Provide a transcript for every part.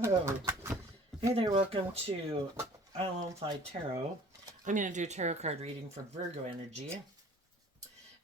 Oh, hey there, welcome to I Won't Fly Tarot. I'm going to do a tarot card reading for Virgo energy.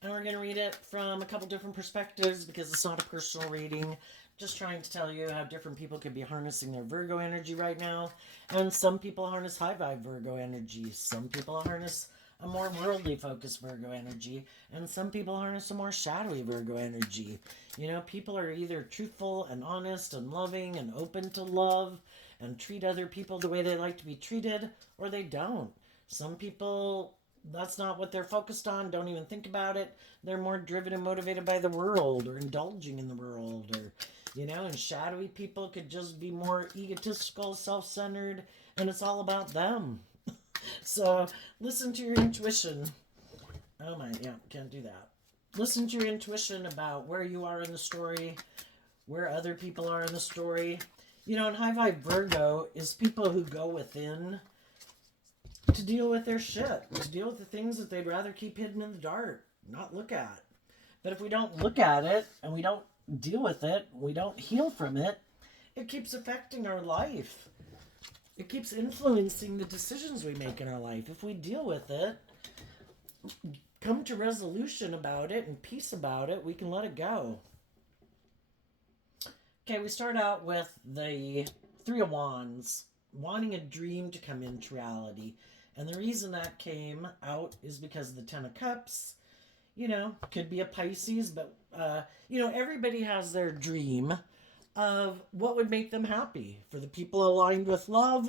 And we're going to read it from a couple different perspectives because it's not a personal reading. Just trying to tell you how different people could be harnessing their Virgo energy right now. And some people harness high vibe Virgo energy. Some people harness a more worldly focused Virgo energy. And some people harness a more shadowy Virgo energy. You know, people are either truthful and honest and loving and open to love and treat other people the way they like to be treated, or they don't. Some people, that's not what they're focused on, don't even think about it. They're more driven and motivated by the world or indulging in the world, or, you know, and shadowy people could just be more egotistical, self centered, and it's all about them. So listen to your intuition. Oh my, yeah, can't do that. Listen to your intuition about where you are in the story, where other people are in the story. You know, and high vibe Virgo is people who go within to deal with their shit, to deal with the things that they'd rather keep hidden in the dark, not look at. But if we don't look at it and we don't deal with it, we don't heal from it, it keeps affecting our life. It keeps influencing the decisions we make in our life. If we deal with it, come to resolution about it and peace about it, we can let it go. Okay, we start out with the Three of Wands, wanting a dream to come into reality. And the reason that came out is because of the Ten of Cups. You know, could be a Pisces, but, you know, everybody has their dream of what would make them happy. For the people aligned with love,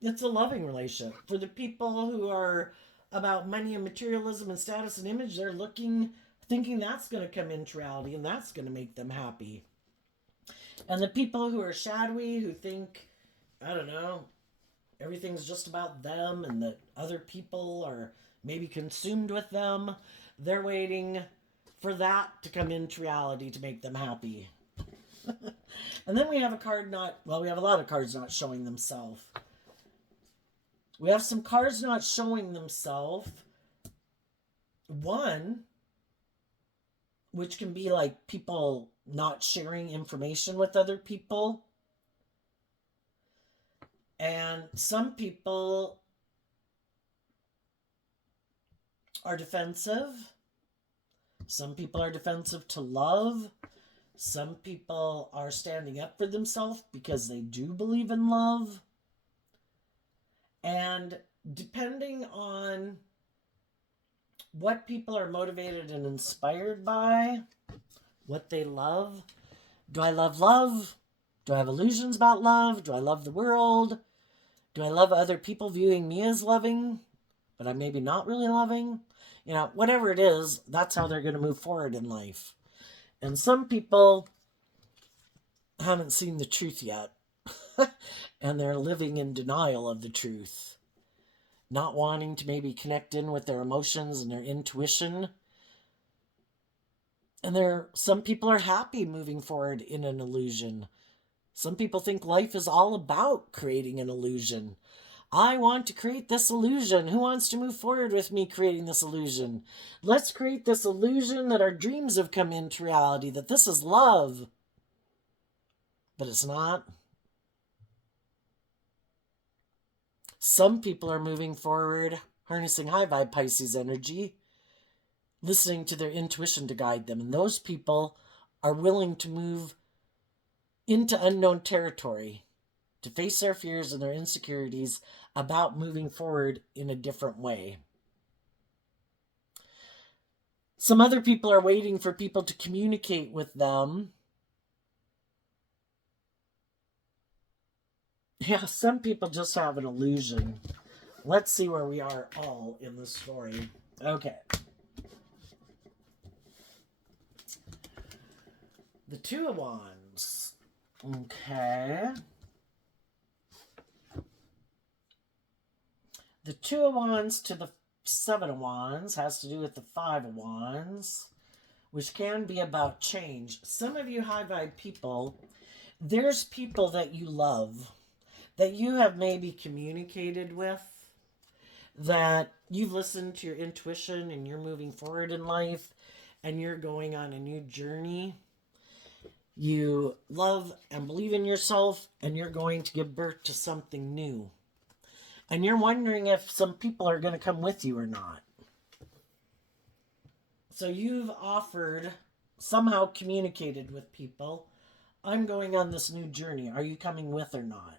it's a loving relationship. For the people who are about money and materialism and status and image, they're looking, thinking that's going to come into reality and that's going to make them happy. And the people who are shadowy, who think, I don't know, everything's just about them and that other people are maybe consumed with them, they're waiting for that to come into reality to make them happy. And then we have a card not, well, we have a lot of cards not showing themselves. We have some cards not showing themselves. One, which can be like people not sharing information with other people. And some people are defensive. Some people are defensive to love. Some people are standing up for themselves because they do believe in love. And depending on what people are motivated and inspired by, what they love. Do I love love? Do I have illusions about love? Do I love the world? Do I love other people viewing me as loving, but I'm maybe not really loving? You know, whatever it is, that's how they're going to move forward in life. And some people haven't seen the truth yet. And they're living in denial of the truth. Not wanting to maybe connect in with their emotions and their intuition. And some people are happy moving forward in an illusion. Some people think life is all about creating an illusion. I want to create this illusion. Who wants to move forward with me creating this illusion? Let's create this illusion that our dreams have come into reality, that this is love. But it's not. Some people are moving forward, harnessing high vibe Pisces energy, listening to their intuition to guide them. And those people are willing to move into unknown territory, to face their fears and their insecurities about moving forward in a different way. Some other people are waiting for people to communicate with them. Yeah, some people just have an illusion. Let's see where we are all in this story. Okay. The Two of Wands. Okay. The Two of Wands to the Seven of Wands has to do with the Five of Wands, which can be about change. Some of you high vibe people, there's people that you love, that you have maybe communicated with, that you've listened to your intuition and you're moving forward in life and you're going on a new journey. You love and believe in yourself, and you're going to give birth to something new. And you're wondering if some people are going to come with you or not. So you've offered, somehow communicated with people, I'm going on this new journey. Are you coming with or not?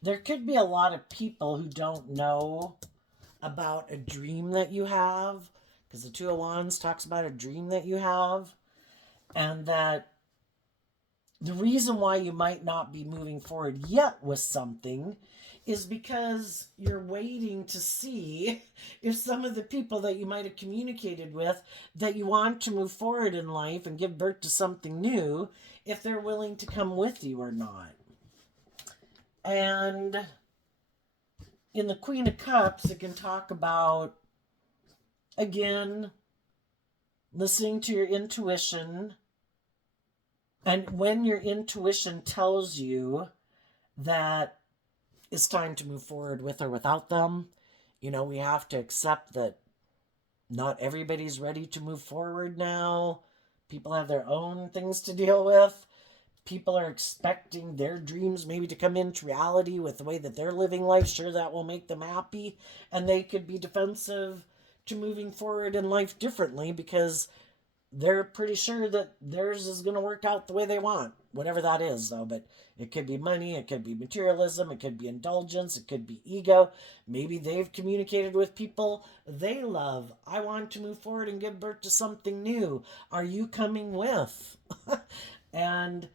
There could be a lot of people who don't know about a dream that you have, because the Two of Wands talks about a dream that you have, and that the reason why you might not be moving forward yet with something is because you're waiting to see if some of the people that you might have communicated with that you want to move forward in life and give birth to something new, if they're willing to come with you or not. And in the Queen of Cups, it can talk about, again, listening to your intuition. And when your intuition tells you that it's time to move forward with or without them, we have to accept that not everybody's ready to move forward now. People have their own things to deal with. People are expecting their dreams maybe to come into reality with the way that they're living life. Sure, that will make them happy. And they could be defensive to moving forward in life differently because they're pretty sure that theirs is going to work out the way they want. Whatever that is, though. But it could be money, it could be materialism, it could be indulgence, it could be ego. Maybe they've communicated with people they love. I want to move forward and give birth to something new. Are you coming with? And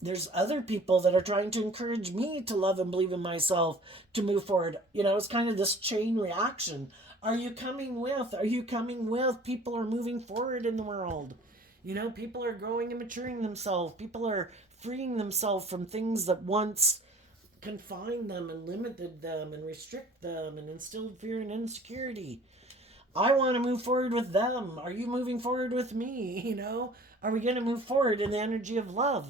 there's other people that are trying to encourage me to love and believe in myself, to move forward. It's kind of this chain reaction. Are you coming with? Are you coming with? People are moving forward in the world. People are growing and maturing themselves. People are freeing themselves from things that once confined them and limited them and restrict them and instilled fear and insecurity. I want to move forward with them. Are you moving forward with me? Are we going to move forward in the energy of love?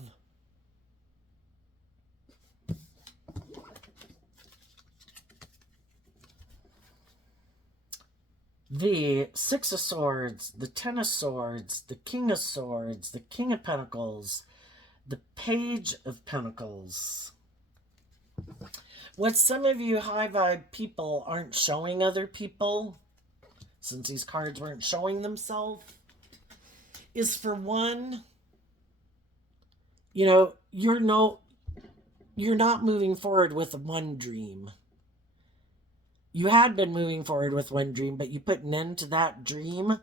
The Six of Swords, the Ten of Swords, the King of Swords, the King of Pentacles, the Page of Pentacles. What some of you high vibe people aren't showing other people, since these cards weren't showing themselves, is, for one, you're not moving forward with one dream. You had been moving forward with one dream, but you put an end to that dream.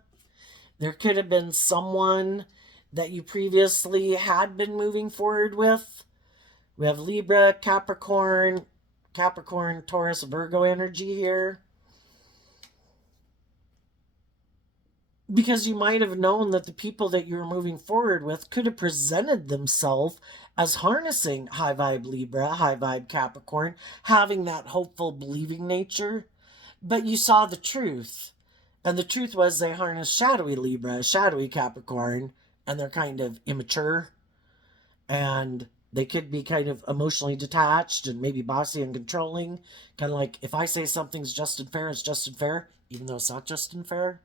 There could have been someone that you previously had been moving forward with. We have Libra, Capricorn, Taurus, Virgo energy here. Because you might have known that the people that you were moving forward with could have presented themselves as harnessing high vibe Libra, high vibe Capricorn, having that hopeful, believing nature. But you saw the truth. And the truth was they harness shadowy Libra, shadowy Capricorn, and they're kind of immature. And they could be kind of emotionally detached and maybe bossy and controlling. Kind of like, if I say something's just and fair, it's just and fair, even though it's not just and fair.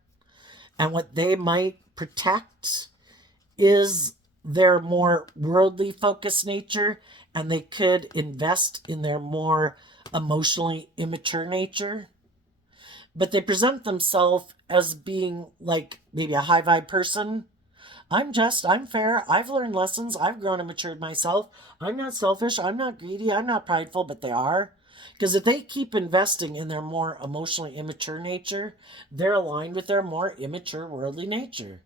And what they might protect is their more worldly focused nature, and they could invest in their more emotionally immature nature. But they present themselves as being like maybe a high vibe person. I'm fair, I've learned lessons, I've grown and matured myself. I'm not selfish, I'm not greedy, I'm not prideful, but they are. Because if they keep investing in their more emotionally immature nature, they're aligned with their more immature worldly nature.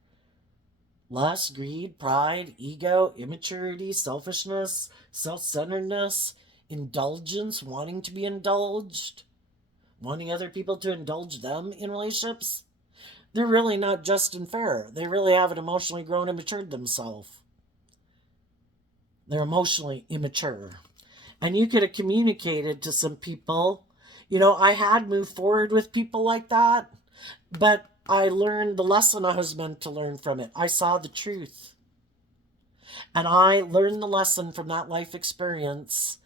Lust, greed, pride, ego, immaturity, selfishness, self-centeredness, indulgence, wanting to be indulged, wanting other people to indulge them in relationships. They're really not just and fair. They really haven't emotionally grown and matured themselves. They're emotionally immature. And you could have communicated to some people, I had moved forward with people like that, but I learned the lesson I was meant to learn from it. I saw the truth. And I learned the lesson from that life experience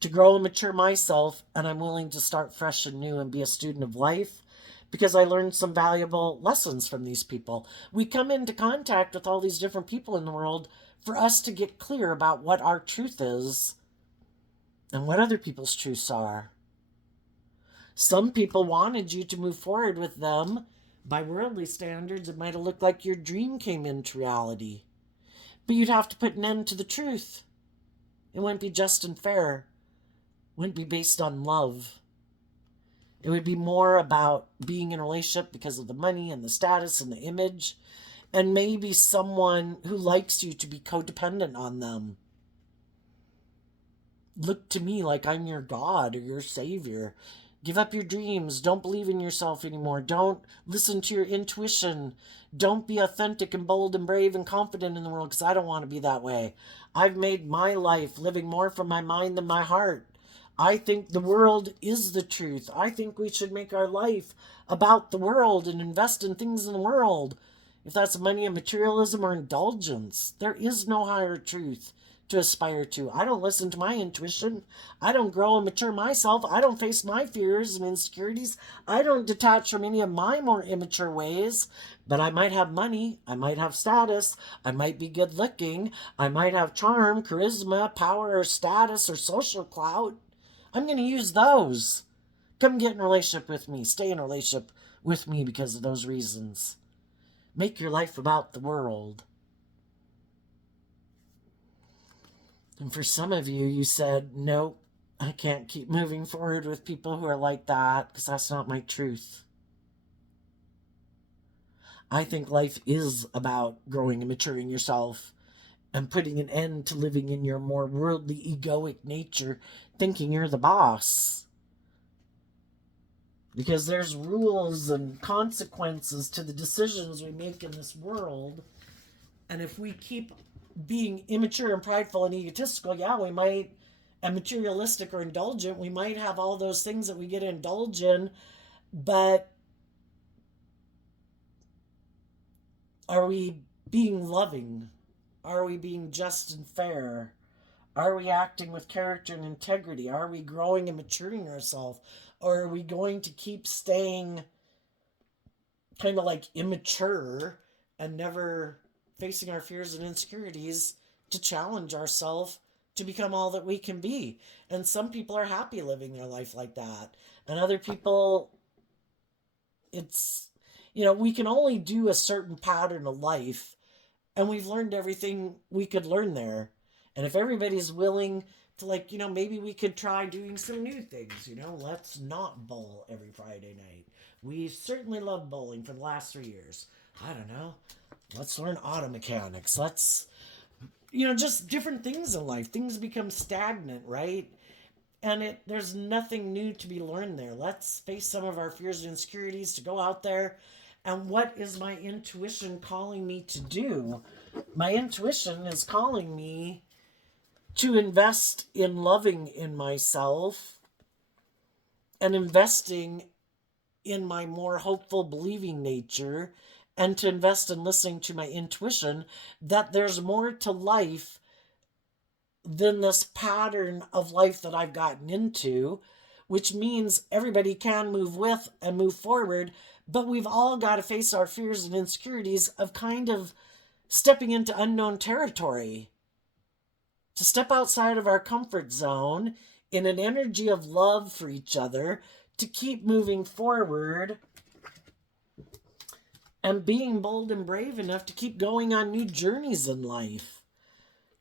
to grow and mature myself, and I'm willing to start fresh and new and be a student of life, because I learned some valuable lessons from these people. We come into contact with all these different people in the world for us to get clear about what our truth is and what other people's truths are. Some people wanted you to move forward with them. By worldly standards, it might have looked like your dream came into reality. But you'd have to put an end to the truth. It wouldn't be just and fair. It wouldn't be based on love. It would be more about being in a relationship because of the money and the status and the image, and maybe someone who likes you to be codependent on them. Look to me like I'm your God or your savior. Give up your dreams. Don't believe in yourself anymore. Don't listen to your intuition. Don't be authentic and bold and brave and confident in the world, because I don't want to be that way. I've made my life living more from my mind than my heart. I think the world is the truth. I think we should make our life about the world and invest in things in the world. If that's money and materialism or indulgence, there is no higher truth to aspire to. I don't listen to my intuition. I don't grow and mature myself. I don't face my fears and insecurities. I don't detach from any of my more immature ways. But I might have money. I might have status. I might be good looking. I might have charm, charisma, power, or status, or social clout. I'm going to use those. Come get in a relationship with me. Stay in a relationship with me because of those reasons. Make your life about the world. And for some of you, you said, nope, I can't keep moving forward with people who are like that because that's not my truth. I think life is about growing and maturing yourself and putting an end to living in your more worldly, egoic nature, thinking you're the boss. Because there's rules and consequences to the decisions we make in this world. And if we keep being immature and prideful and egotistical, yeah, we might, and materialistic or indulgent, we might have all those things that we get to indulge in, but are we being loving? Are we being just and fair? Are we acting with character and integrity? Are we growing and maturing ourselves? Or are we going to keep staying kind of like immature and never facing our fears and insecurities to challenge ourselves to become all that we can be? And some people are happy living their life like that. And other people, it's, we can only do a certain pattern of life, and we've learned everything we could learn there. And if everybody's willing to, maybe we could try doing some new things, let's not bowl every Friday night. We certainly love bowling for the last 3 years. I don't know. Let's learn auto mechanics. Let's, just different things in life. Things become stagnant, right? And there's nothing new to be learned there. Let's face some of our fears and insecurities, to go out there. And what is my intuition calling me to do? My intuition is calling me to invest in loving in myself and investing in my more hopeful, believing nature, and to invest in listening to my intuition that there's more to life than this pattern of life that I've gotten into, which means everybody can move with and move forward, but we've all got to face our fears and insecurities of kind of stepping into unknown territory, to step outside of our comfort zone in an energy of love for each other, to keep moving forward and being bold and brave enough to keep going on new journeys in life.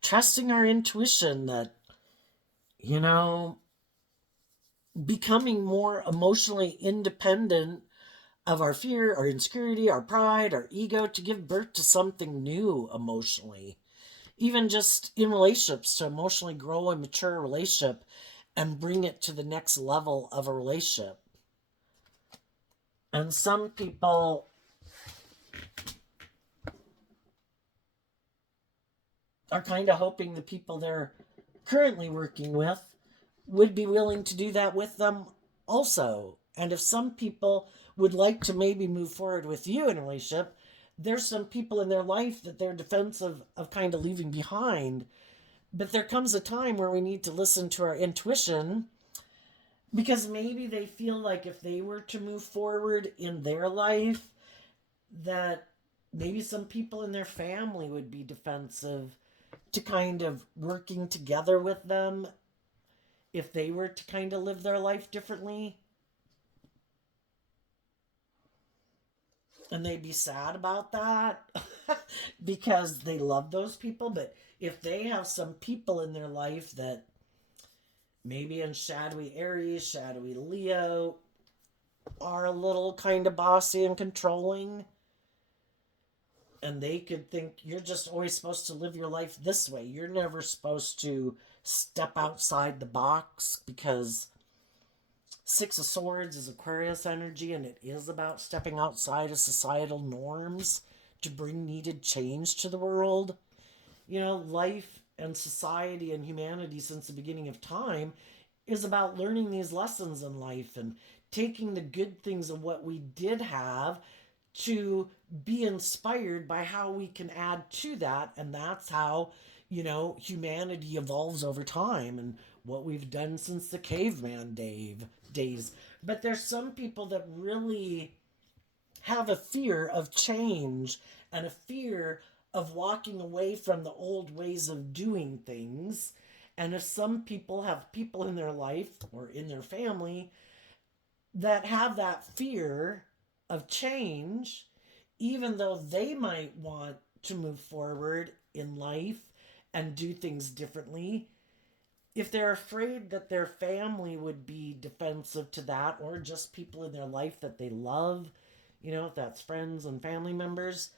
Trusting our intuition that, becoming more emotionally independent of our fear, our insecurity, our pride, our ego, to give birth to something new emotionally. Even just in relationships, to emotionally grow and mature a relationship and bring it to the next level of a relationship. And some people are kind of hoping the people they're currently working with would be willing to do that with them also. And if some people would like to maybe move forward with you in a relationship, there's some people in their life that they're defensive of kind of leaving behind. But there comes a time where we need to listen to our intuition Because maybe they feel like if they were to move forward in their life, that maybe some people in their family would be defensive to kind of working together with them if they were to kind of live their life differently. And they'd be sad about that because they love those people. But if they have some people in their life that maybe in shadowy Aries, shadowy Leo, are a little kind of bossy and controlling, and they could think you're just always supposed to live your life this way. You're never supposed to step outside the box because Six of Swords is Aquarius energy and it is about stepping outside of societal norms to bring needed change to the world. Life and society and humanity since the beginning of time is about learning these lessons in life and taking the good things of what we did have to be inspired by how we can add to that. And that's how, humanity evolves over time and what we've done since the caveman days. But there's some people that really have a fear of change and a fear of walking away from the old ways of doing things. And if some people have people in their life or in their family that have that fear of change, even though they might want to move forward in life and do things differently, if they're afraid that their family would be defensive to that, or just people in their life that they love, if that's friends and family members,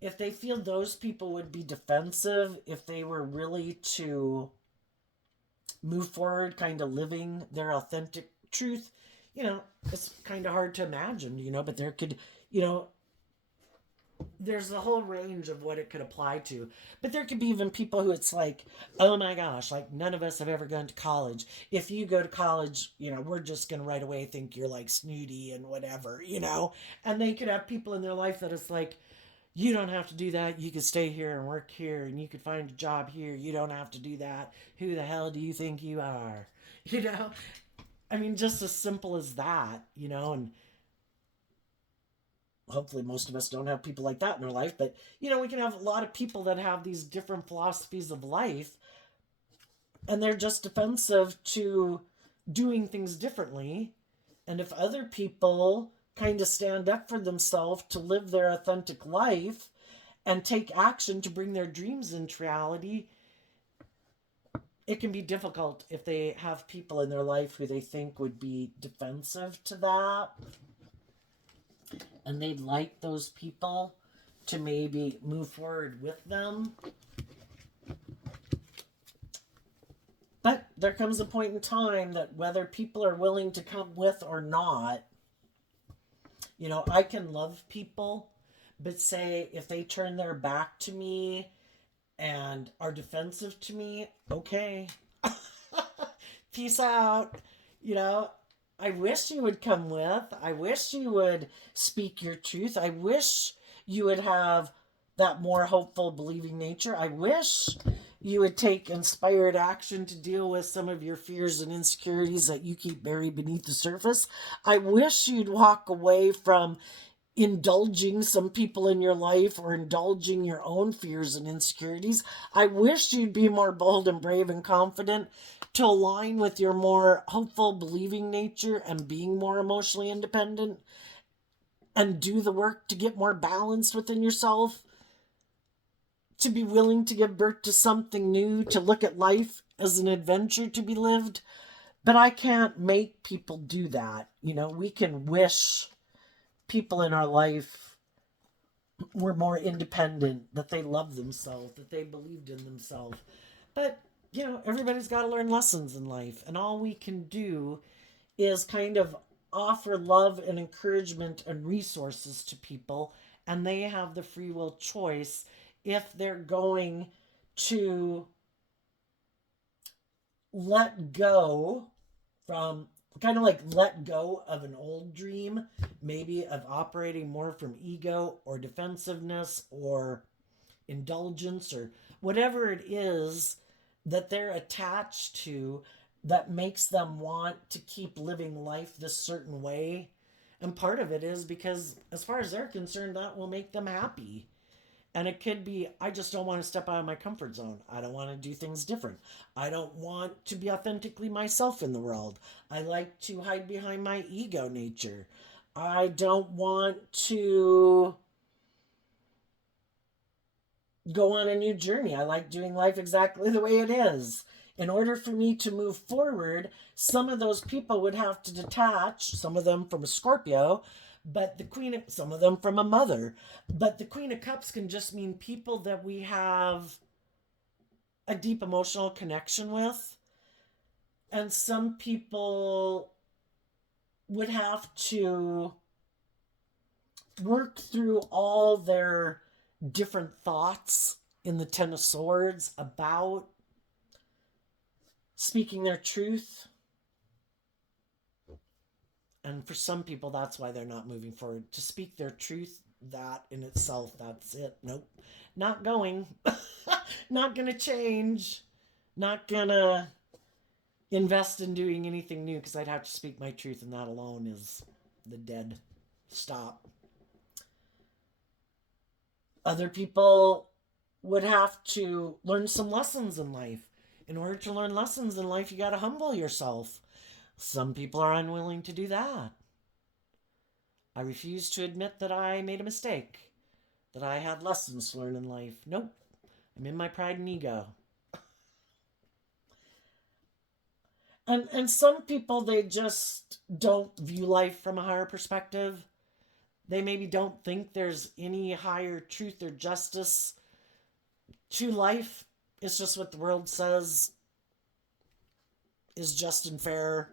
if they feel those people would be defensive if they were really to move forward, kind of living their authentic truth, it's kind of hard to imagine, but there could, you know, there's a whole range of what it could apply to. But there could be even people who it's like, oh my gosh, like none of us have ever gone to college. If you go to college, we're just going to right away think you're like snooty and whatever. And they could have people in their life that it's like, you don't have to do that. You could stay here and work here and you could find a job here. You don't have to do that. Who the hell do you think you are? You know? I mean, just as simple as that, and hopefully most of us don't have people like that in our life, but we can have a lot of people that have these different philosophies of life and they're just defensive to doing things differently. And if other people kind of stand up for themselves to live their authentic life and take action to bring their dreams into reality, it can be difficult if they have people in their life who they think would be defensive to that. And they'd like those people to maybe move forward with them. But there comes a point in time that whether people are willing to come with or not, I can love people, but say if they turn their back to me and are defensive to me, okay, peace out. I wish you would come with. I wish you would speak your truth. I wish you would have that more hopeful, believing nature. I wish you would take inspired action to deal with some of your fears and insecurities that you keep buried beneath the surface. I wish you'd walk away from indulging some people in your life or indulging your own fears and insecurities. I wish you'd be more bold and brave and confident to align with your more hopeful, believing nature and being more emotionally independent and do the work to get more balanced within yourself, to be willing to give birth to something new, to look at life as an adventure to be lived. But I can't make people do that. We can wish people in our life were more independent, that they loved themselves, that they believed in themselves. But, everybody's got to learn lessons in life. And all we can do is kind of offer love and encouragement and resources to people. And they have the free will choice if they're going to let go from kind of like let go of an old dream, maybe of operating more from ego or defensiveness or indulgence or whatever it is that they're attached to, that makes them want to keep living life this certain way. And part of it is because, as far as they're concerned, that will make them happy. And it could be, I just don't want to step out of my comfort zone. I don't want to do things different. I don't want to be authentically myself in the world. I like to hide behind my ego nature. I don't want to go on a new journey. I like doing life exactly the way it is. In order for me to move forward, some of those people would have to detach, some of them from a Scorpio, but the Queen of, some of them from a Mother. But the Queen of Cups can just mean people that we have a deep emotional connection with. And some people would have to work through all their different thoughts in the Ten of Swords about speaking their truth. And for some people, that's why they're not moving forward. To speak their truth, that in itself, that's it. Nope. Not going. Not going to change. Not going to invest in doing anything new because I'd have to speak my truth, and that alone is the dead stop. Other people would have to learn some lessons in life. In order to learn lessons in life, you got to humble yourself. Some people are unwilling to do that. I refuse to admit that I made a mistake, that I had lessons to learn in life. Nope. I'm in my pride and ego. And some people, they just don't view life from a higher perspective. They maybe don't think there's any higher truth or justice to life. It's just what the world says is just and fair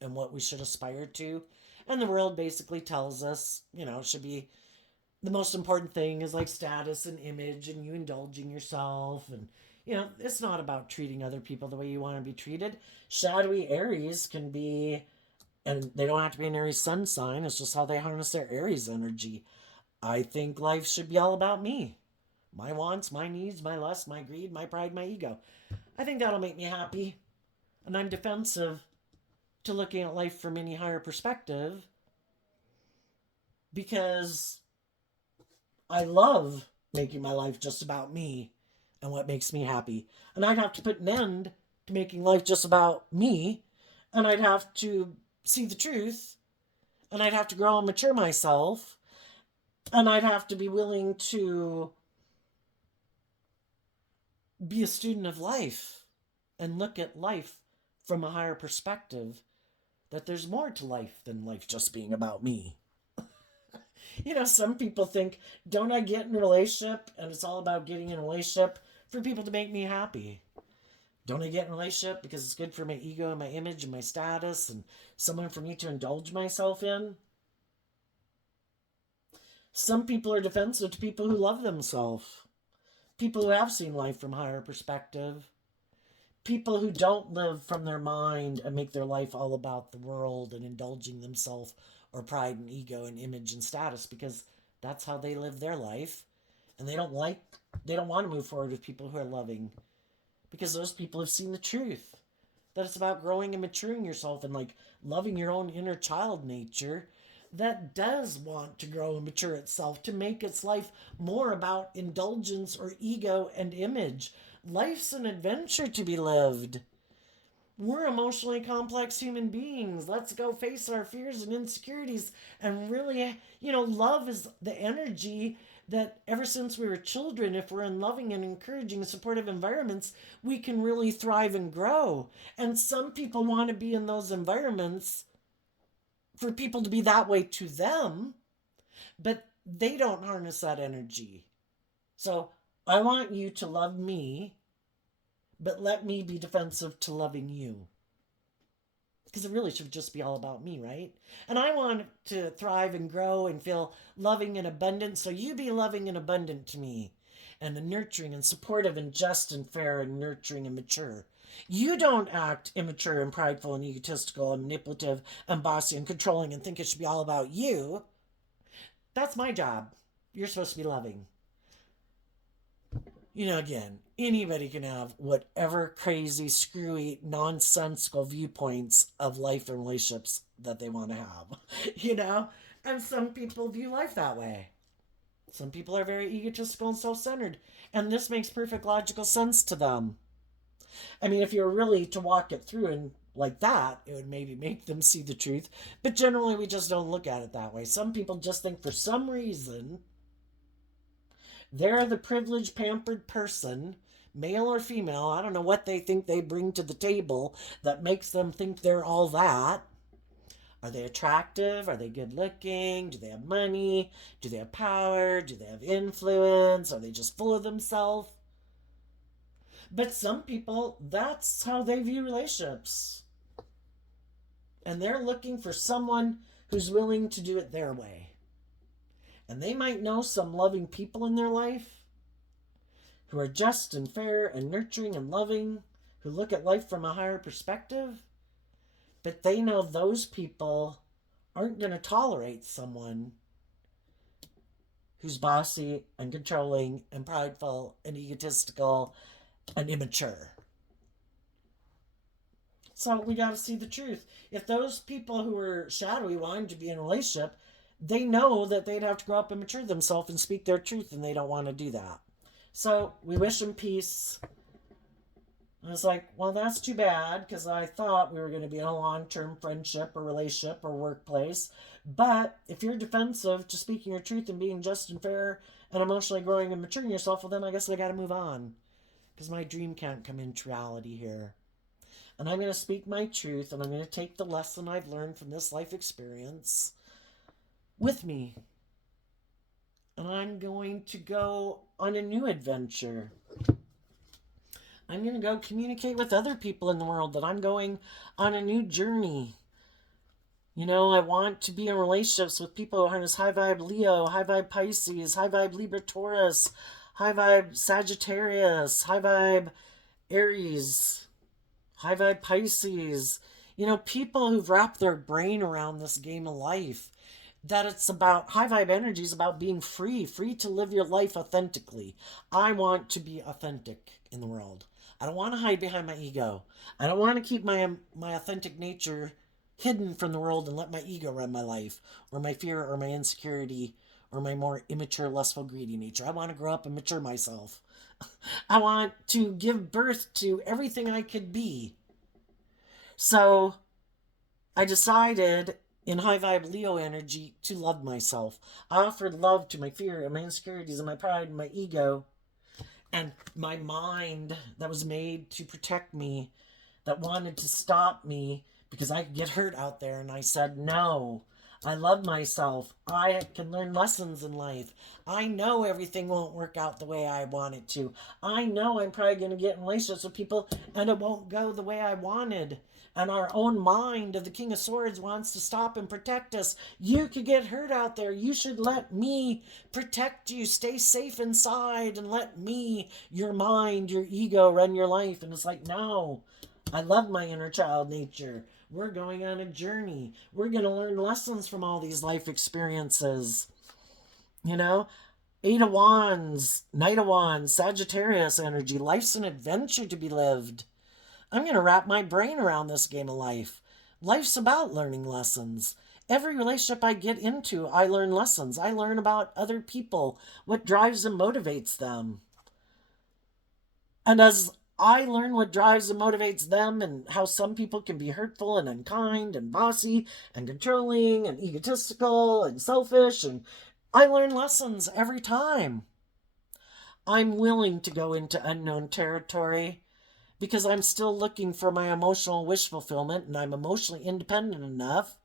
and what we should aspire to. And the world basically tells us, it should be the most important thing is like status and image and you indulging yourself. And, it's not about treating other people the way you want to be treated. Shadowy Aries can be, and they don't have to be an Aries sun sign, it's just how they harness their Aries energy. I think life should be all about me. My wants, my needs, my lust, my greed, my pride, my ego. I think that'll make me happy. And I'm defensive to looking at life from any higher perspective because I love making my life just about me and what makes me happy. And I'd have to put an end to making life just about me, and I'd have to see the truth, and I'd have to grow and mature myself, and I'd have to be willing to be a student of life and look at life from a higher perspective, that there's more to life than life just being about me. Some people think, don't I get in a relationship and it's all about getting in a relationship for people to make me happy? Don't I get in a relationship because it's good for my ego and my image and my status and someone for me to indulge myself in? Some people are defensive to people who love themselves, people who have seen life from a higher perspective, people who don't live from their mind and make their life all about the world and indulging themselves or pride and ego and image and status because that's how they live their life. And they don't want to move forward with people who are loving because those people have seen the truth. That it's about growing and maturing yourself and like loving your own inner child nature that does want to grow and mature itself to make its life more about indulgence or ego and image. Life's an adventure to be lived. We're emotionally complex human beings. Let's go face our fears and insecurities. And really, love is the energy that ever since we were children, if we're in loving and encouraging and supportive environments, we can really thrive and grow. And some people want to be in those environments for people to be that way to them, but they don't harness that energy. So I want you to love me, but let me be defensive to loving you. Because it really should just be all about me, right? And I want to thrive and grow and feel loving and abundant, so you be loving and abundant to me. And nurturing and supportive and just and fair and nurturing and mature. You don't act immature and prideful and egotistical and manipulative and bossy and controlling and think it should be all about you. That's my job. You're supposed to be loving. Again, anybody can have whatever crazy, screwy, nonsensical viewpoints of life and relationships that they want to have, And some people view life that way. Some people are very egotistical and self centered, and this makes perfect logical sense to them. I mean, if you're really to walk it through and like that, it would maybe make them see the truth. But generally, we just don't look at it that way. Some people just think for some reason they're the privileged, pampered person, male or female. I don't know what they think they bring to the table that makes them think they're all that. Are they attractive? Are they good looking? Do they have money? Do they have power? Do they have influence? Are they just full of themselves? But some people, that's how they view relationships. And they're looking for someone who's willing to do it their way. And they might know some loving people in their life who are just and fair and nurturing and loving, who look at life from a higher perspective. But they know those people aren't going to tolerate someone who's bossy and controlling and prideful and egotistical and immature. So we got to see the truth. If those people who are shadowy wanting to be in a relationship, they know that they'd have to grow up and mature themselves and speak their truth, and they don't want to do that. So we wish them peace. I was like, well, that's too bad, because I thought we were going to be in a long-term friendship or relationship or workplace. But if you're defensive to speaking your truth and being just and fair and emotionally growing and maturing yourself, well, then I guess I got to move on, because my dream can't come into reality here. And I'm going to speak my truth, and I'm going to take the lesson I've learned from this life experience with me. And I'm going to go on a new adventure. I'm going to go communicate with other people in the world, that I'm going on a new journey. I want to be in relationships with people who are high vibe Leo, high vibe Pisces, high vibe Libra Taurus, high vibe Sagittarius, high vibe Aries, high vibe Pisces. People who've wrapped their brain around this game of life. That it's about high vibe energy is about being free to live your life authentically. I want to be authentic in the world. I don't want to hide behind my ego. I don't want to keep my authentic nature hidden from the world and let my ego run my life, or my fear, or my insecurity, or my more immature, lustful, greedy nature. I want to grow up and mature myself. I want to give birth to everything I could be. So I decided in high vibe Leo energy to love myself. I offered love to my fear and my insecurities and my pride and my ego and my mind that was made to protect me, that wanted to stop me because I could get hurt out there. And I said, no, I love myself. I can learn lessons in life. I know everything won't work out the way I want it to. I know I'm probably going to get in relationships with people and it won't go the way I wanted. And our own mind of the King of Swords wants to stop and protect us. You could get hurt out there. You should let me protect you. Stay safe inside and let me, your mind, your ego, run your life. And it's like, no, I love my inner child nature. We're going on a journey. We're going to learn lessons from all these life experiences. Eight of Wands, Knight of Wands, Sagittarius energy. Life's an adventure to be lived. I'm going to wrap my brain around this game of life. Life's about learning lessons. Every relationship I get into, I learn lessons. I learn about other people, what drives and motivates them. And as I learn what drives and motivates them, and how some people can be hurtful and unkind and bossy and controlling and egotistical and selfish, and I learn lessons every time. I'm willing to go into unknown territory, because I'm still looking for my emotional wish fulfillment, and I'm emotionally independent enough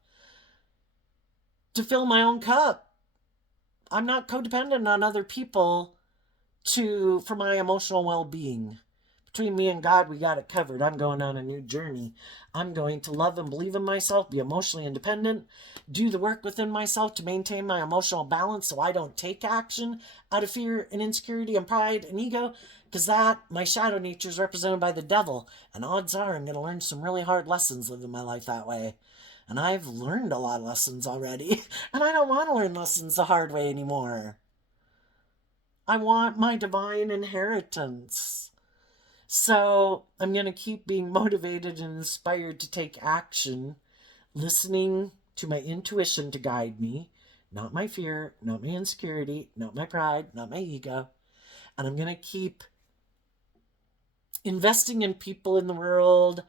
to fill my own cup. I'm not codependent on other people for my emotional well-being. Between me and God, we got it covered. I'm going on a new journey. I'm going to love and believe in myself, be emotionally independent, do the work within myself to maintain my emotional balance so I don't take action out of fear and insecurity and pride and ego, because my shadow nature is represented by the devil, and odds are I'm going to learn some really hard lessons living my life that way. And I've learned a lot of lessons already, and I don't want to learn lessons the hard way anymore. I want my divine inheritance. So I'm going to keep being motivated and inspired to take action, listening to my intuition to guide me, not my fear, not my insecurity, not my pride, not my ego. And I'm going to keep investing in people in the world,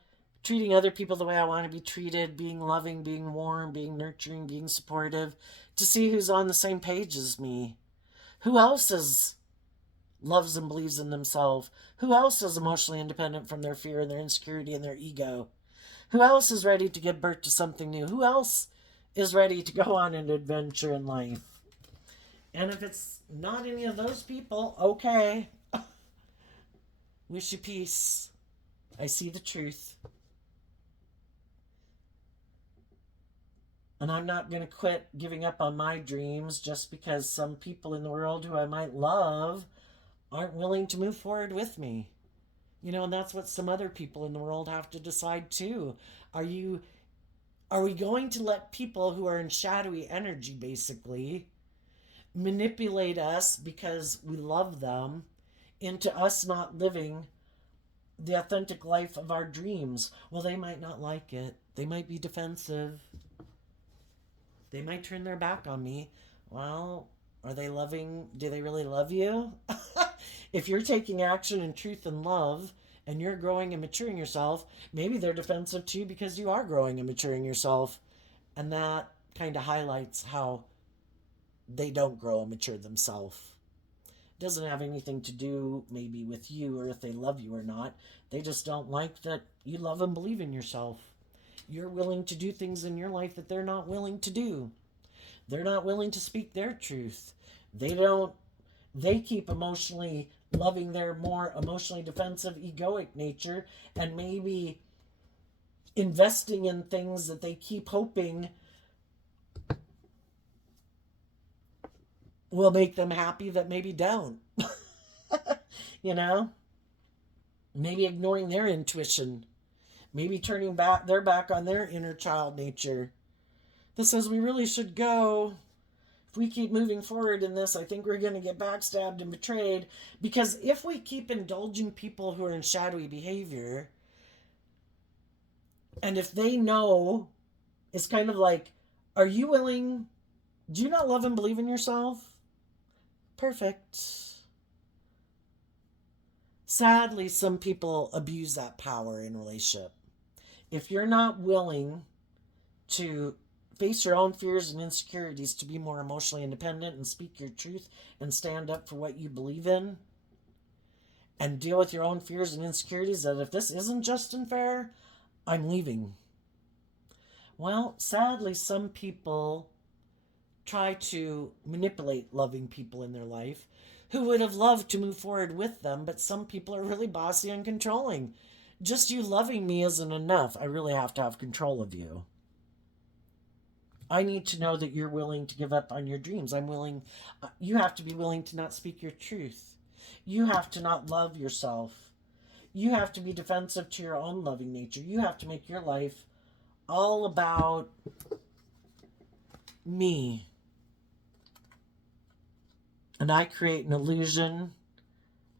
treating other people the way I want to be treated, being loving, being warm, being nurturing, being supportive, to see who's on the same page as me. Who else loves and believes in themselves? Who else is emotionally independent from their fear and their insecurity and their ego? Who else is ready to give birth to something new? Who else is ready to go on an adventure in life? And if it's not any of those people, okay. Wish you peace. I see the truth. And I'm not going to quit giving up on my dreams just because some people in the world who I might love aren't willing to move forward with me. And that's what some other people in the world have to decide too. Are we going to let people who are in shadowy energy basically manipulate us because we love them into us not living the authentic life of our dreams? Well, they might not like it. They might be defensive. They might turn their back on me. Well, are they loving? Do they really love you? If you're taking action in truth and love and you're growing and maturing yourself, maybe they're defensive to you because you are growing and maturing yourself. And that kind of highlights how they don't grow and mature themselves. It doesn't have anything to do maybe with you or if they love you or not. They just don't like that you love and believe in yourself. You're willing to do things in your life that they're not willing to do. They're not willing to speak their truth. They keep emotionally loving their more emotionally defensive, egoic nature and maybe investing in things that they keep hoping will make them happy that maybe don't. you know? Maybe ignoring their intuition. Maybe turning their back on their inner child nature. That says we really should go. If we keep moving forward in this, I think we're going to get backstabbed and betrayed. Because if we keep indulging people who are in shadowy behavior, and if they know, it's kind of like, are you willing? Do you not love and believe in yourself? Perfect. Sadly, some people abuse that power in relationship. If you're not willing to face your own fears and insecurities to be more emotionally independent and speak your truth and stand up for what you believe in and deal with your own fears and insecurities, that if this isn't just and fair, I'm leaving. Well, sadly, some people try to manipulate loving people in their life who would have loved to move forward with them, but some people are really bossy and controlling. Just you loving me isn't enough. I really have to have control of you. I need to know that you're willing to give up on your dreams. You have to be willing to not speak your truth. You have to not love yourself. You have to be defensive to your own loving nature. You have to make your life all about me. And I create an illusion,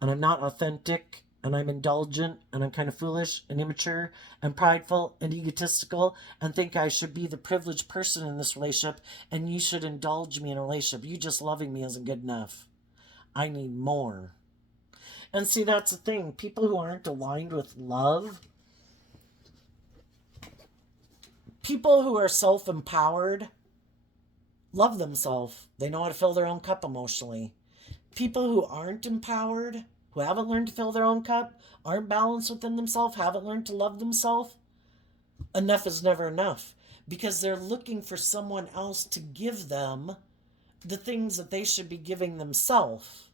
and I'm not authentic, and I'm indulgent, and I'm kind of foolish and immature and prideful and egotistical and think I should be the privileged person in this relationship and you should indulge me in a relationship. You just loving me isn't good enough. I need more. And see, that's the thing. People who aren't aligned with love, people who are self-empowered, love themselves. They know how to fill their own cup emotionally. People who aren't empowered, who haven't learned to fill their own cup, aren't balanced within themselves, haven't learned to love themselves, enough is never enough. Because they're looking for someone else to give them the things that they should be giving themselves.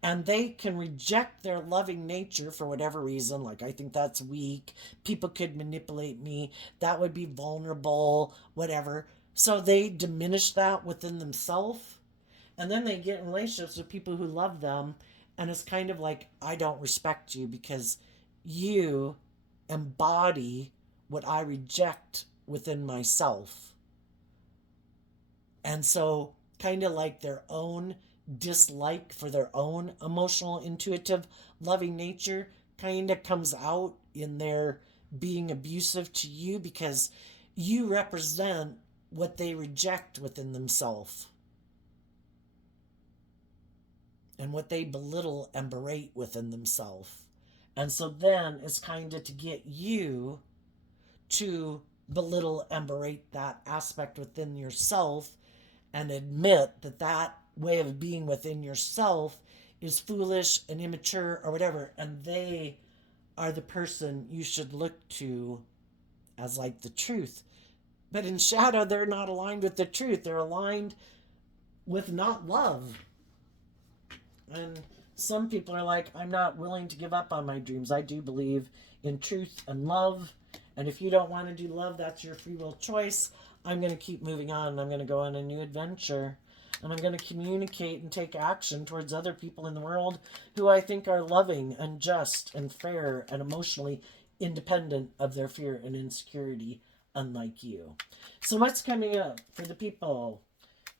And they can reject their loving nature for whatever reason. Like, I think that's weak. People could manipulate me. That would be vulnerable, whatever. So they diminish that within themselves. And then they get in relationships with people who love them. And it's kind of like, I don't respect you because you embody what I reject within myself. And so kind of like their own dislike for their own emotional, intuitive, loving nature kind of comes out in their being abusive to you, because you represent what they reject within themselves and what they belittle and berate within themselves. And so then it's kind of to get you to belittle and berate that aspect within yourself and admit that that way of being within yourself is foolish and immature or whatever, and they are the person you should look to as like the truth. But in shadow, they're not aligned with the truth. They're aligned with not love. And some people are like, I'm not willing to give up on my dreams. I do believe in truth and love. And if you don't want to do love, that's your free will choice. I'm going to keep moving on. I'm going to go on a new adventure. And I'm going to communicate and take action towards other people in the world who I think are loving and just and fair and emotionally independent of their fear and insecurity, unlike you. So what's coming up for the people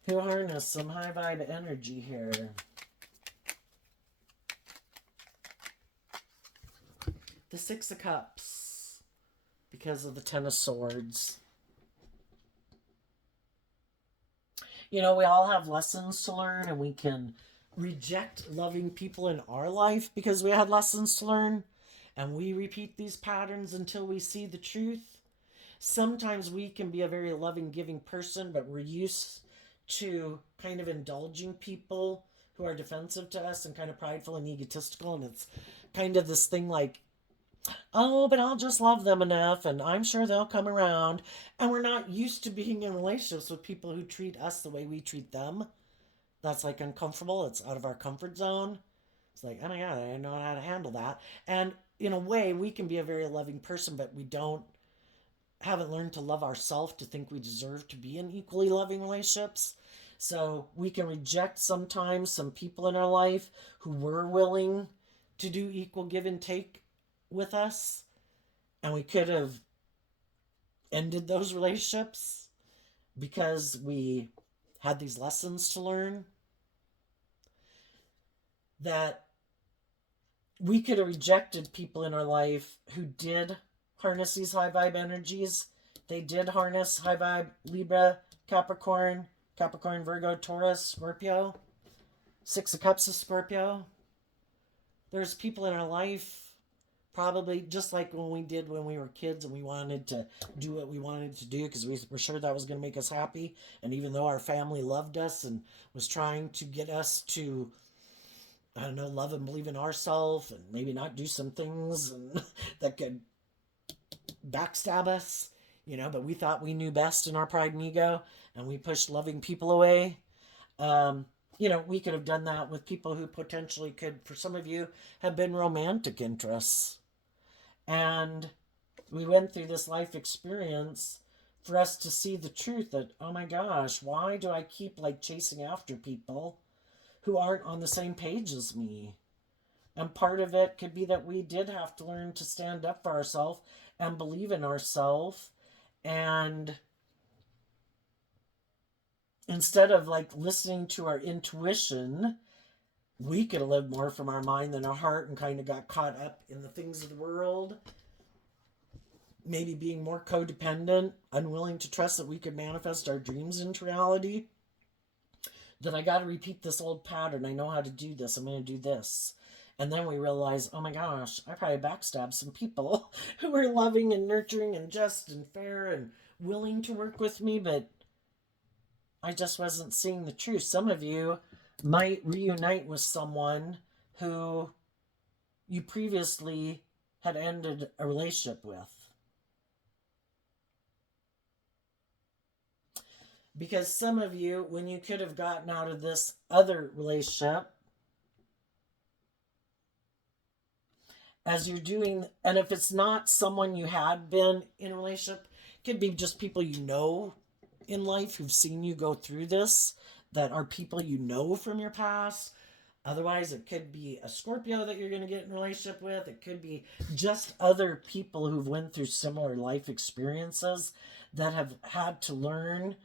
who harness some high vibe energy here? The Six of Cups, because of the Ten of Swords. You know, we all have lessons to learn, and we can reject loving people in our life because we had lessons to learn, and we repeat these patterns until we see the truth. Sometimes we can be a very loving, giving person, but we're used to kind of indulging people who are defensive to us and kind of prideful and egotistical, and it's kind of this thing like, oh, but I'll just love them enough and I'm sure they'll come around. And we're not used to being in relationships with people who treat us the way we treat them. That's like uncomfortable. It's out of our comfort zone. It's like, oh my God, I don't know how to handle that. And in a way, we can be a very loving person, but we haven't learned to love ourselves to think we deserve to be in equally loving relationships. So we can reject sometimes some people in our life who were willing to do equal give and take with us, and we could have ended those relationships because we had these lessons to learn, that we could have rejected people in our life who did harness these high vibe energies. They did harness high vibe Libra, Capricorn, Virgo, Taurus, Scorpio. Six of Cups is Scorpio. There's people in our life, probably just like when we did when we were kids and we wanted to do what we wanted to do because we were sure that was going to make us happy. And even though our family loved us and was trying to get us to, I don't know, love and believe in ourselves and maybe not do some things and that could backstab us, but we thought we knew best in our pride and ego and we pushed loving people away. We could have done that with people who potentially could, for some of you, have been romantic interests. And we went through this life experience for us to see the truth that, oh my gosh, why do I keep like chasing after people who aren't on the same page as me? And part of it could be that we did have to learn to stand up for ourselves and believe in ourselves. And instead of like listening to our intuition, we could have lived more from our mind than our heart and kind of got caught up in the things of the world. Maybe being more codependent, unwilling to trust that we could manifest our dreams into reality. That I got to repeat this old pattern. I know how to do this. I'm going to do this. And then we realize, oh my gosh, I probably backstabbed some people who were loving and nurturing and just and fair and willing to work with me, but I just wasn't seeing the truth. Some of you might reunite with someone who you previously had ended a relationship with. Because some of you, when you could have gotten out of this other relationship, as you're doing, and if it's not someone you had been in a relationship, it could be just people you know in life who've seen you go through this, that are people you know from your past. Otherwise, it could be a Scorpio that you're going to get in a relationship with. It could be just other people who've went through similar life experiences that have had to learn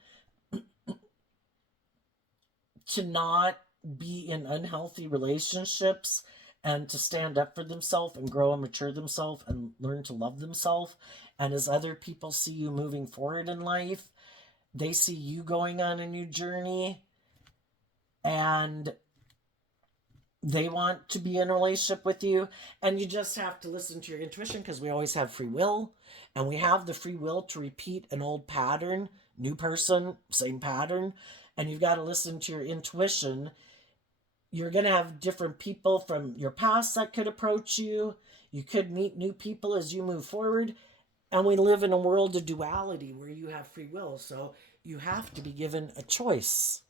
to not be in unhealthy relationships and to stand up for themselves and grow and mature themselves and learn to love themselves. And as other people see you moving forward in life, they see you going on a new journey and they want to be in a relationship with you. And you just have to listen to your intuition because we always have free will. And we have the free will to repeat an old pattern, new person, same pattern. And you've got to listen to your intuition. You're going to have different people from your past that could approach you. You could meet new people as you move forward. And we live in a world of duality where you have free will. So you have to be given a choice.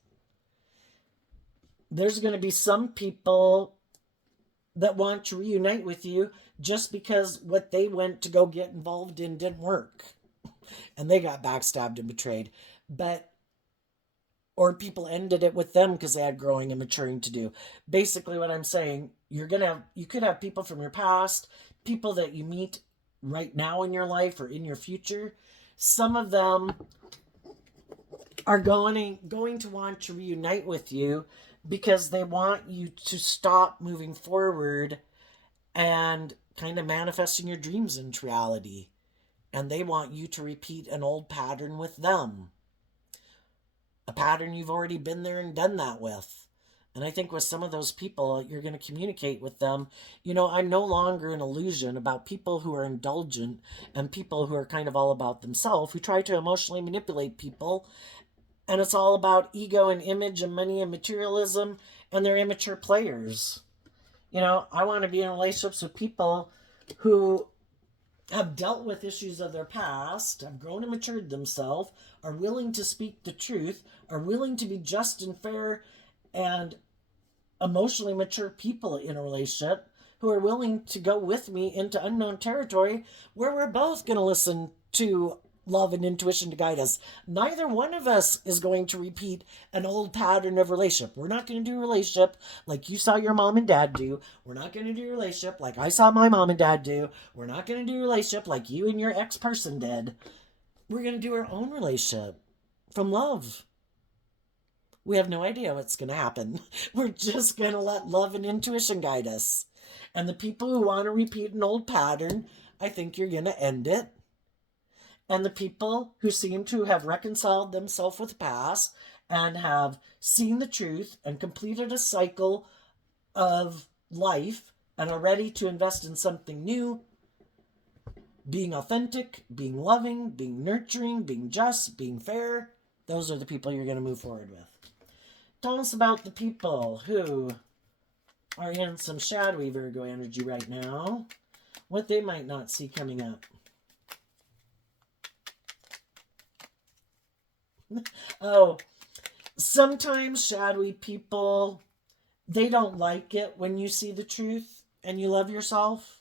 There's going to be some people that want to reunite with you just because what they went to go get involved in didn't work and they got backstabbed and betrayed. But or people ended it with them because they had growing and maturing to do. Basically what I'm saying, you could have people from your past, people that you meet right now in your life or in your future. Some of them are going to want to reunite with you because they want you to stop moving forward and kind of manifesting your dreams into reality. And they want you to repeat an old pattern with them. A pattern you've already been there and done that with. And I think with some of those people, you're going to communicate with them. I'm no longer an illusion about people who are indulgent and people who are kind of all about themselves, who try to emotionally manipulate people. And it's all about ego and image and money and materialism, and they're immature players. I want to be in relationships with people who have dealt with issues of their past, have grown and matured themselves, are willing to speak the truth, are willing to be just and fair and emotionally mature people in a relationship who are willing to go with me into unknown territory where we're both going to listen to love and intuition to guide us. Neither one of us is going to repeat an old pattern of relationship. We're not going to do a relationship like you saw your mom and dad do. We're not going to do a relationship like I saw my mom and dad do. We're not going to do a relationship like you and your ex-person did. We're going to do our own relationship from love. We have no idea what's going to happen. We're just going to let love and intuition guide us. And the people who want to repeat an old pattern, I think you're going to end it. And the people who seem to have reconciled themselves with the past and have seen the truth and completed a cycle of life and are ready to invest in something new, being authentic, being loving, being nurturing, being just, being fair, those are the people you're going to move forward with. Tell us about the people who are in some shadowy Virgo energy right now, what they might not see coming up. Oh, sometimes shadowy people, they don't like it when you see the truth and you love yourself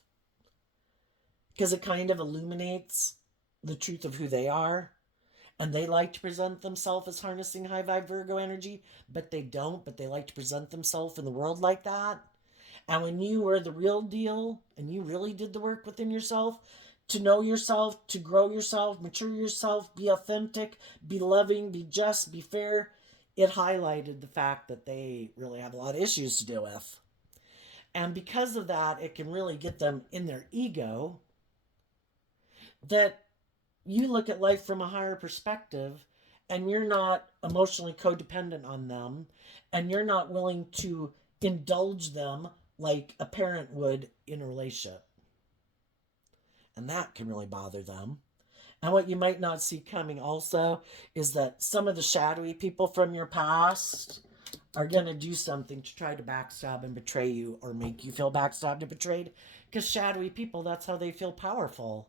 because it kind of illuminates the truth of who they are. And they like to present themselves as harnessing high vibe Virgo energy, but they don't, but they like to present themselves in the world like that. And when you were the real deal and you really did the work within yourself, to know yourself, to grow yourself, mature yourself, be authentic, be loving, be just, be fair, it highlighted the fact that they really have a lot of issues to deal with. And because of that, it can really get them in their ego that you look at life from a higher perspective and you're not emotionally codependent on them and you're not willing to indulge them like a parent would in a relationship. And that can really bother them. And what you might not see coming also is that some of the shadowy people from your past are going to do something to try to backstab and betray you or make you feel backstabbed and betrayed. Because shadowy people, that's how they feel powerful.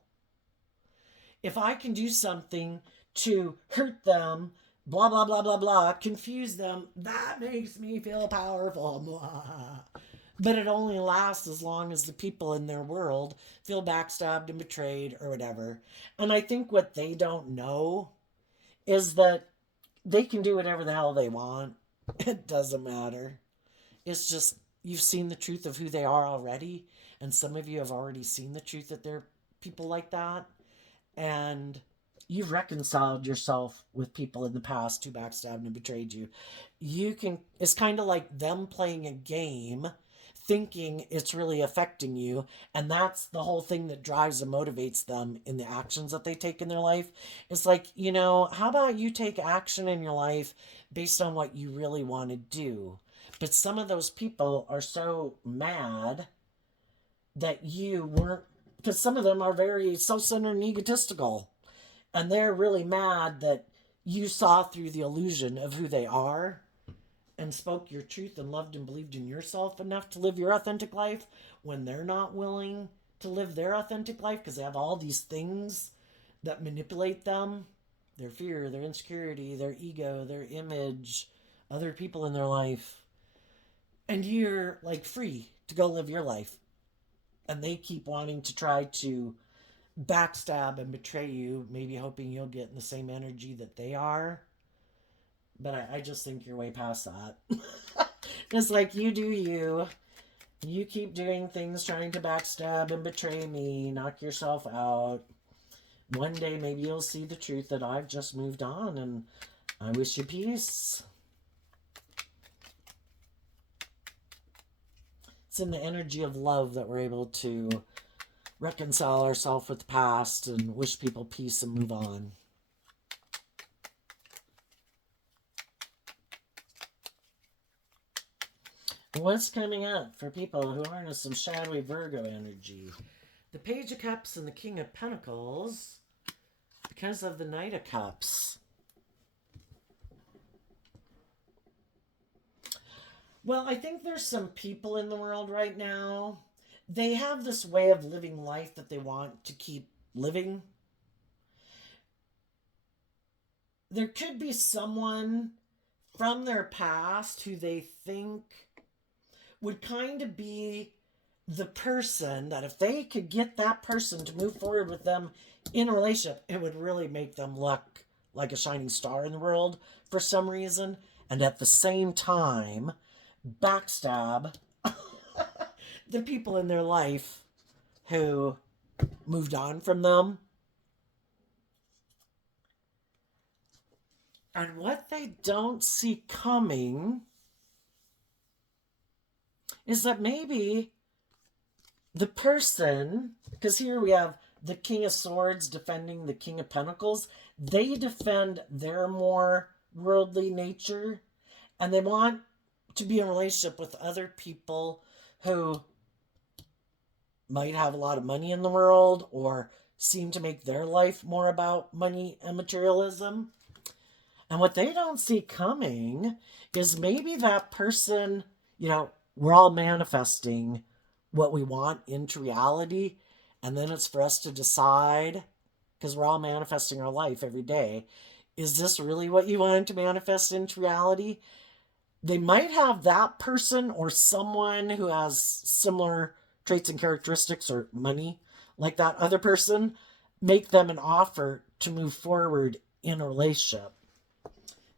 If I can do something to hurt them, blah, blah, blah, blah, blah, confuse them, that makes me feel powerful. Blah. But it only lasts as long as the people in their world feel backstabbed and betrayed or whatever. And I think what they don't know is that they can do whatever the hell they want. It doesn't matter. It's just you've seen the truth of who they are already. And some of you have already seen the truth that they're people like that. And you've reconciled yourself with people in the past who backstabbed and betrayed you. It's kind of like them playing a game, thinking it's really affecting you. And that's the whole thing that drives and motivates them in the actions that they take in their life. It's like, how about you take action in your life based on what you really want to do? But some of those people are so mad that you weren't, because some of them are very self centered and egotistical. And they're really mad that you saw through the illusion of who they are and spoke your truth and loved and believed in yourself enough to live your authentic life when they're not willing to live their authentic life because they have all these things that manipulate them, their fear, their insecurity, their ego, their image, other people in their life. And you're like free to go live your life. And they keep wanting to try to backstab and betray you, maybe hoping you'll get in the same energy that they are. But I just think you're way past that. It's like, you do you. You keep doing things trying to backstab and betray me, knock yourself out. One day maybe you'll see the truth that I've just moved on, and I wish you peace. It's in the energy of love that we're able to reconcile ourselves with the past and wish people peace and move on. What's coming up for people who are in some shadowy Virgo energy? The Page of Cups and the King of Pentacles because of the Knight of Cups. Well, I think there's some people in the world right now. They have this way of living life that they want to keep living. There could be someone from their past who they think would kind of be the person that if they could get that person to move forward with them in a relationship, it would really make them look like a shining star in the world for some reason. And at the same time, backstab the people in their life who moved on from them. And what they don't see coming is that maybe the person, because here we have the King of Swords defending the King of Pentacles, they defend their more worldly nature, and they want to be in a relationship with other people who might have a lot of money in the world or seem to make their life more about money and materialism. And what they don't see coming is maybe that person, we're all manifesting what we want into reality. And then it's for us to decide, because we're all manifesting our life every day. Is this really what you wanted to manifest into reality? They might have that person or someone who has similar traits and characteristics or money like that other person, make them an offer to move forward in a relationship.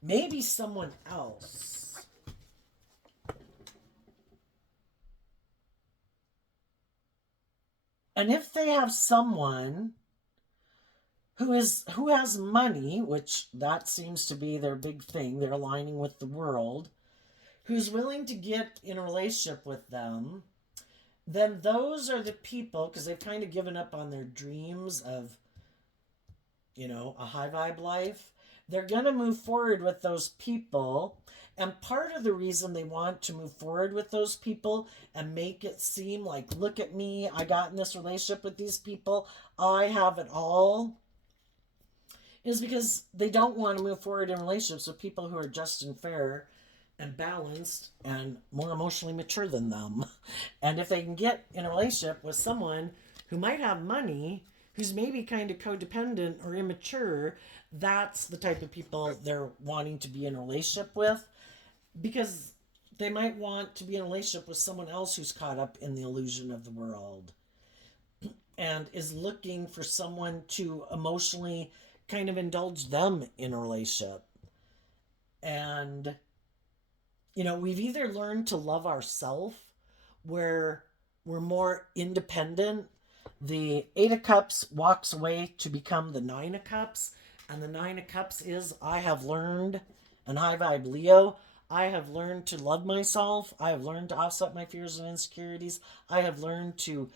Maybe someone else. And if they have someone who has money, which that seems to be their big thing, they're aligning with the world, who's willing to get in a relationship with them, then those are the people, because they've kind of given up on their dreams of, a high vibe life. They're going to move forward with those people. And part of the reason they want to move forward with those people and make it seem like, look at me, I got in this relationship with these people, I have it all, is because they don't want to move forward in relationships with people who are just and fair and balanced and more emotionally mature than them. And if they can get in a relationship with someone who might have money, who's maybe kind of codependent or immature, that's the type of people they're wanting to be in a relationship with, because they might want to be in a relationship with someone else who's caught up in the illusion of the world and is looking for someone to emotionally kind of indulge them in a relationship. And we've either learned to love ourselves, where we're more independent The Eight of Cups walks away to become the Nine of Cups. And the Nine of Cups is I have learned, and high vibe Leo, I have learned to love myself. I have learned to offset my fears and insecurities. I have learned to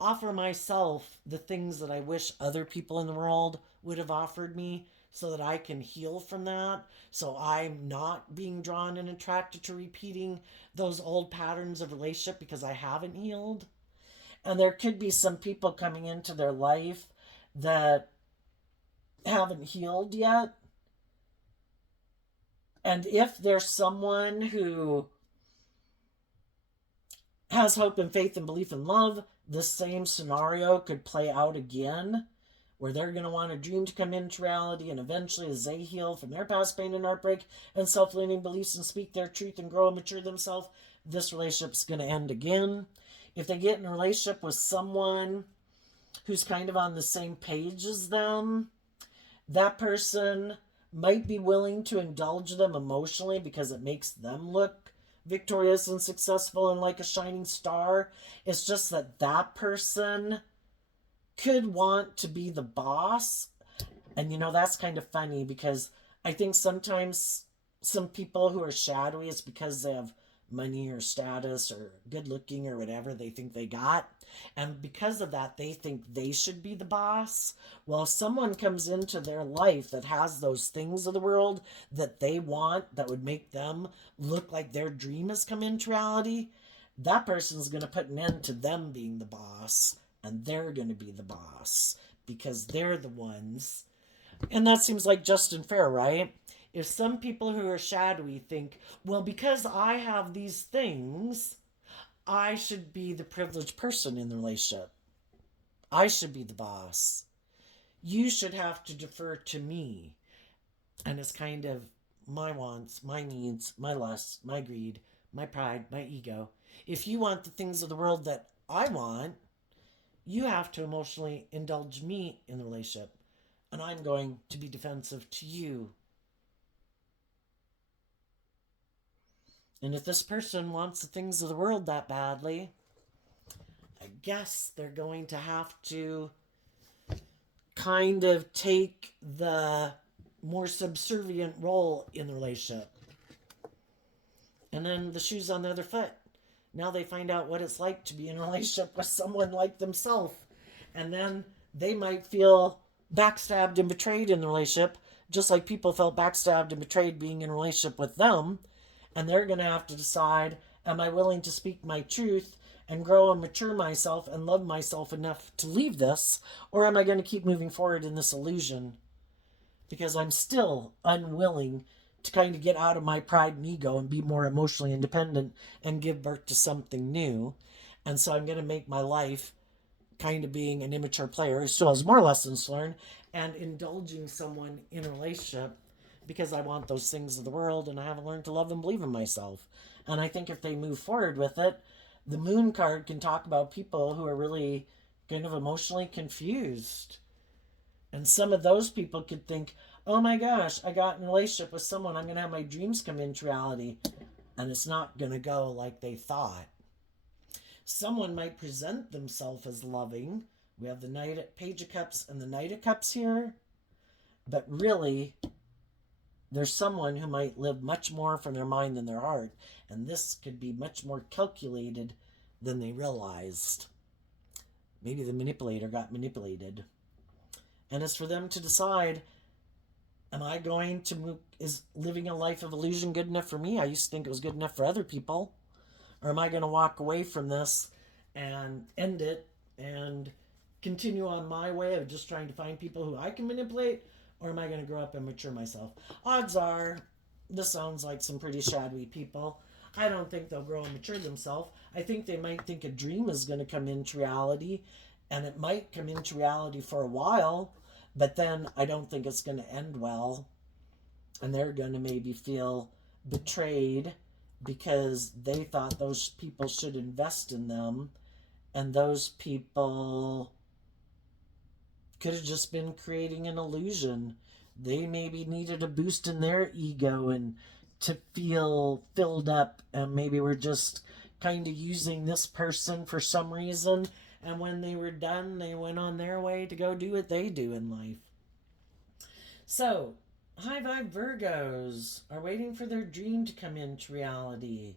offer myself the things that I wish other people in the world would have offered me so that I can heal from that. So I'm not being drawn and attracted to repeating those old patterns of relationship because I haven't healed. And there could be some people coming into their life that haven't healed yet. And if there's someone who has hope and faith and belief in love, the same scenario could play out again, where they're going to want a dream to come into reality, and eventually, as they heal from their past pain and heartbreak and self-limiting beliefs and speak their truth and grow and mature themselves, this relationship's going to end again. If they get in a relationship with someone who's kind of on the same page as them, that person might be willing to indulge them emotionally because it makes them look victorious and successful and like a shining star. It's just that that person could want to be the boss. And that's kind of funny because I think sometimes some people who are shadowy, it's because they have money or status or good looking or whatever they think they got. And because of that, they think they should be the boss. Well, if someone comes into their life that has those things of the world that they want, that would make them look like their dream has come into reality, that person's going to put an end to them being the boss, and they're going to be the boss because they're the ones. And that seems like just and fair, right? If some people who are shadowy think, well, because I have these things, I should be the privileged person in the relationship. I should be the boss. You should have to defer to me. And it's kind of my wants, my needs, my lusts, my greed, my pride, my ego. If you want the things of the world that I want, you have to emotionally indulge me in the relationship. And I'm going to be defensive to you. And if this person wants the things of the world that badly, I guess they're going to have to kind of take the more subservient role in the relationship. And then the shoe's on the other foot. Now they find out what it's like to be in a relationship with someone like themselves. And then they might feel backstabbed and betrayed in the relationship, just like people felt backstabbed and betrayed being in a relationship with them. And they're going to have to decide, am I willing to speak my truth and grow and mature myself and love myself enough to leave this? Or am I going to keep moving forward in this illusion? Because I'm still unwilling to kind of get out of my pride and ego and be more emotionally independent and give birth to something new. And so I'm going to make my life kind of being an immature player who still has more lessons to learn and indulging someone in a relationship because I want those things of the world and I haven't learned to love and believe in myself. And I think if they move forward with it, the moon card can talk about people who are really kind of emotionally confused. And some of those people could think, oh my gosh, I got in a relationship with someone, I'm going to have my dreams come into reality. And it's not going to go like they thought. Someone might present themselves as loving. We have the Page of Cups and the Knight of Cups here. But really, there's someone who might live much more from their mind than their heart. And this could be much more calculated than they realized. Maybe the manipulator got manipulated. And it's for them to decide, am I going to move, is living a life of illusion good enough for me? I used to think it was good enough for other people. Or am I going to walk away from this and end it and continue on my way of just trying to find people who I can manipulate? Or am I going to grow up and mature myself? Odds are, this sounds like some pretty shadowy people. I don't think they'll grow and mature themselves. I think they might think a dream is going to come into reality, and it might come into reality for a while, but then I don't think it's going to end well. And they're going to maybe feel betrayed because they thought those people should invest in them, and those people could have just been creating an illusion. They maybe needed a boost in their ego and to feel filled up, and maybe we're just kind of using this person for some reason, And when they were done, they went on their way to go do what they do in life. So, high vibe Virgos are waiting for their dream to come into reality.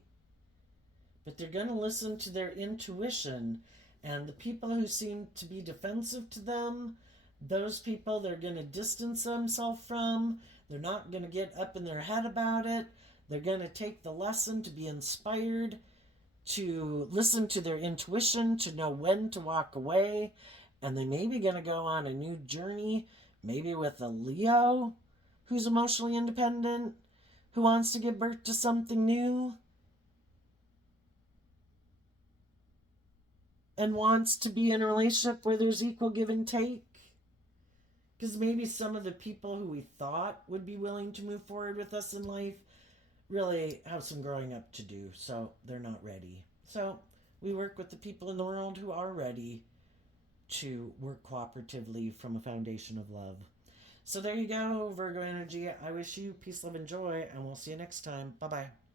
But they're going to listen to their intuition. And the people who seem to be defensive to them, those people they're going to distance themselves from. They're not going to get up in their head about it. They're going to take the lesson to be inspired, to listen to their intuition, to know when to walk away. And they may be going to go on a new journey, maybe with a Leo who's emotionally independent, who wants to give birth to something new, and wants to be in a relationship where there's equal give and take. Because maybe some of the people who we thought would be willing to move forward with us in life really have some growing up to do, so they're not ready. So we work with the people in the world who are ready to work cooperatively from a foundation of love. So there you go, Virgo energy. I wish you peace, love, and joy, and we'll see you next time. Bye-bye.